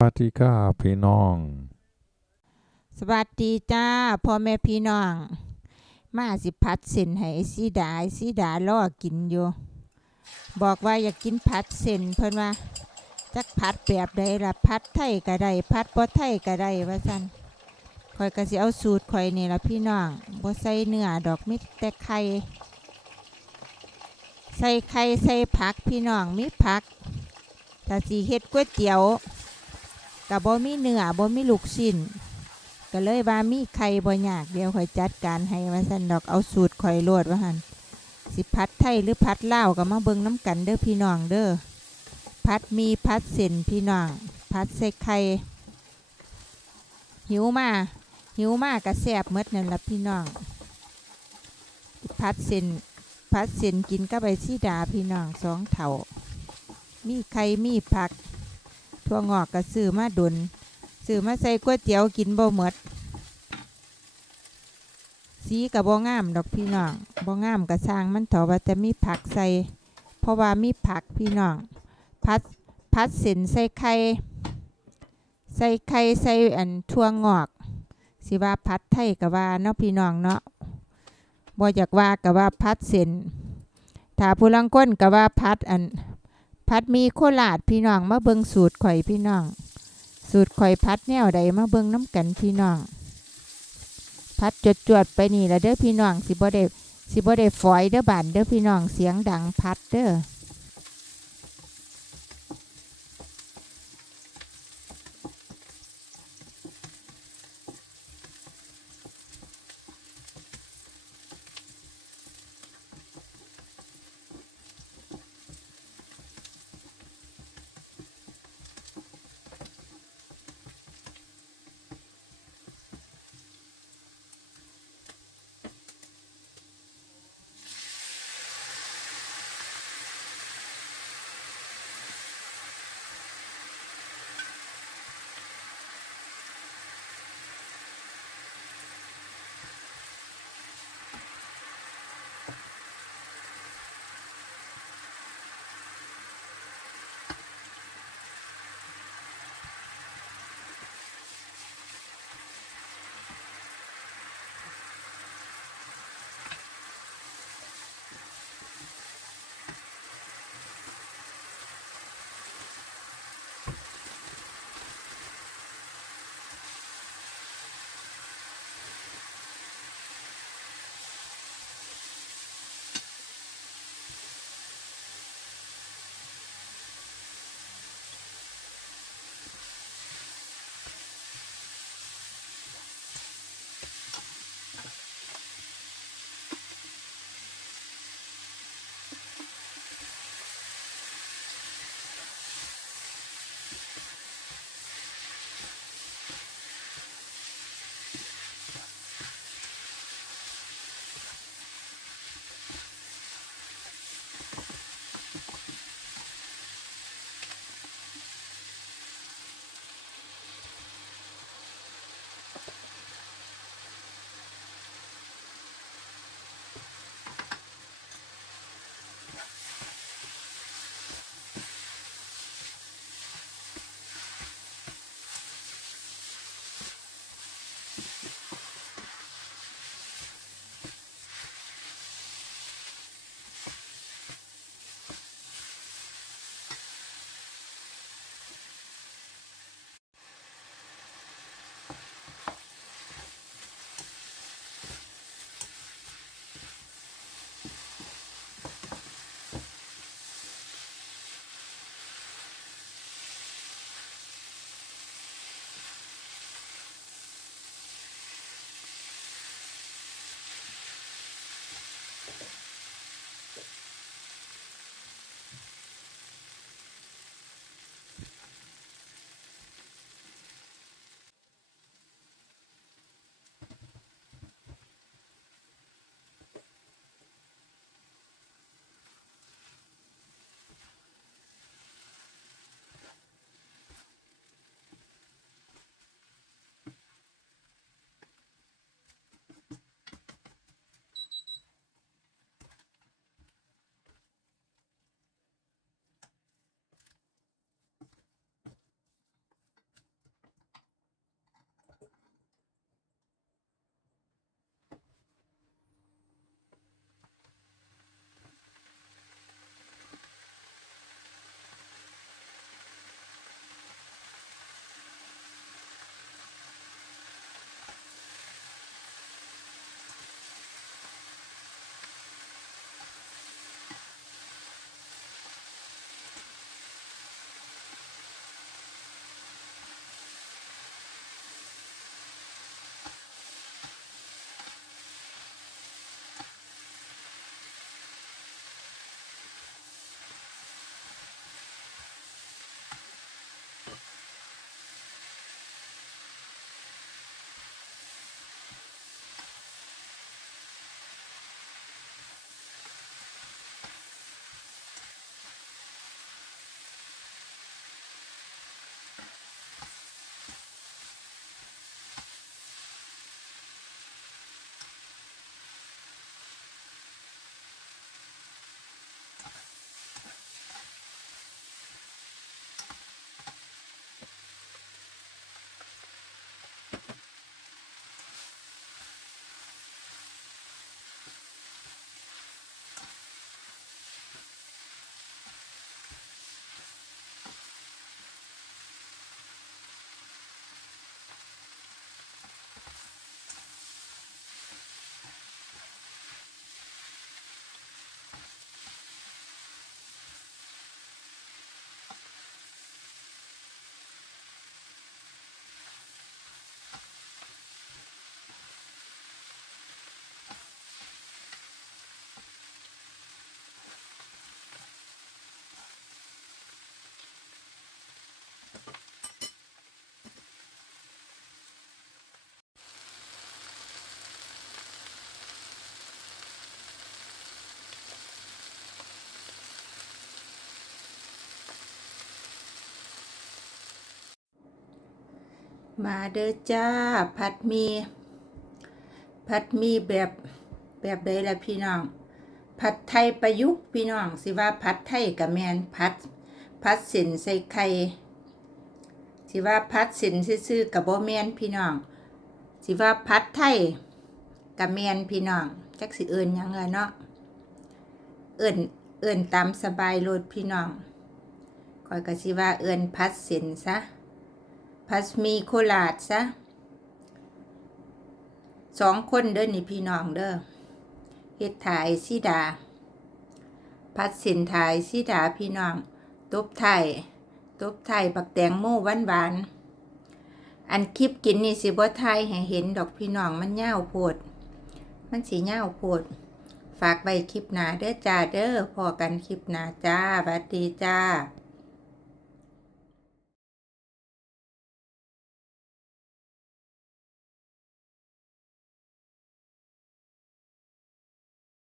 สวัสดีครับพี่น้อง สวัสดีจ้าพ่อแม่พี่น้อง มาสิพัดเส้นให้สีดาสีดาล่อกินอยู่ บอกว่าอยากกินผัดเส้นเพิ่นว่าจักผัดแบบใดละผัดไทยก็ได้ผัดบ่ไทยก็ได้ว่าซั่นข่อยก็สิเอาสูตรข่อยนี่ละพี่น้องบ่ใส่เนื้อดอกมีแต่ไข่ใส่ไข่ใส่ผักพี่น้องมีผักถ้าสิเฮ็ดก๋วยเตี๋ยว ก็บ่มีเนื้อบ่มีลูกชิ้นก็เลยว่ามีใครบ่ยากเดี๋ยวข่อยจัดการให้ว่าซั่นดอกเอาสูตรข่อยโลดว่าหั่นสิพัดไทยหรือพัดลาวก็มาเบิ่งน้ำกันเด้อพี่น้องเด้อพัดมีพัดเส้นพี่น้องพัดใส่ไข่หิวมาหิวมากก็แซบหมดนั่นละพี่น้อง พัดเส้นพัดเส้นกินกับใบซีดาพี่น้องสองเถามีไข่มีผัก ทั่วงอกก็ซื้อมาดุนซื้อมาใส่ก๋วยเตี๋ยวกินบ่หมดสีกับบ่งามดอกพี่น้องบ่งามกับสร้างมันเถอะว่าแต่มีผักใส่ เพราะว่ามีผักพี่น้องพัดพัดเส้นใส่ไข่ใส่ไข่ใส่อันทั่วงอก สิว่าพัดไทยกับว่าเนาะพี่น้องเนาะบ่อยากว่ากับว่าพัดเส้นถ้าผู้ลังก้นกับว่าพัดอัน พัดมีโคราดพี่น้องมาเบิงสูตรข่อยพี่น้อง สูตรข่อยพัดแนวใดมาเบิงน้ำกันพี่น้องพัดจดจวดไปนี่ละเด้อพี่น้องสิบ่ได้สิบ่ได้ฝอยเด้อบานเด้อพี่น้องเสียงดังพัดเด้อ มาเด้อจ้า ผัดมีผัดมีแบบแบบใดล่ะพี่น้อง ผัดไทยประยุกต์พี่น้องสิว่าผัดไทยกับแมนผัดผัดส้นใส่ไข่สิว่าผัดส้นซื่อๆกับบ่แมนพี่น้อง สิว่าผัดไทยกับแมนพี่น้อง จักสิเอิ้นยังไงเนาะเอิ้นเอิ้นตามสบายโลดพี่น้องคอยก็สิว่าเอิ้นผัดส้นซะ ผัดหมีโคราชซะสองคนเด้อนี่พี่น้องเด้อเฮ็ดถ่ายสีดา พัดสินถ่ายสีดาพี่น้อง ตบไทยตบไทยบักแตงโมหวานหวานอันคลิปกินนี่สิบ่ไทยให้เห็นดอกพี่น้องมันยาโพด มันสิยาโพด ฝากไว้คลิปหน้าเด้อจ้าเด้อพอกันคลิปหน้าจ้าบัดดีจ้า